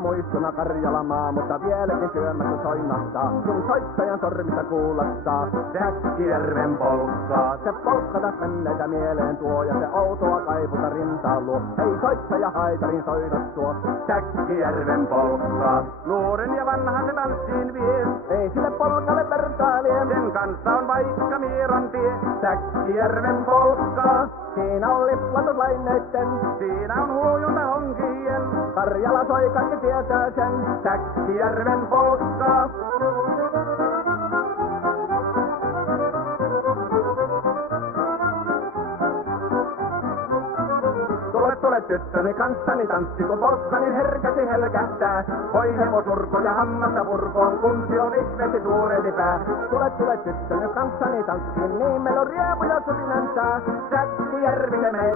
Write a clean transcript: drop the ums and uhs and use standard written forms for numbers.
muistona Karjalamaa, mutta vieläkin syömässä soinnahtaa. Sun soittajan sormista kuulostaa Säkkijärven polkkaa. Se polkka taas menneitä mieleen tuo ja se outoa kaiputa rintaan luo. Hei soittaja haitarin soidat tuo Säkkijärven polkkaa. Nuoren ja vanhan se tanssiin vie, ei sille polkalle vertailee. Sen kanssa on vaikka Mieron tie, Säkkijärven polkkaa. Siinä on liplatuslaineitten, siinä on huojunta honkien. Karjala soi, kaikki tietää sen, Säkkijärven polkkaa. Tule tyttöni kanssani tanssi, kun polkkani herkäsi helkähtää. Voi hevosurko ja hammasta purkoon, kun se on ihmeesi suurempi pää. Tule tyttöni kanssani tanssi, niin meillä on riemuja sutinantaa. Säkkijärvi se meillä.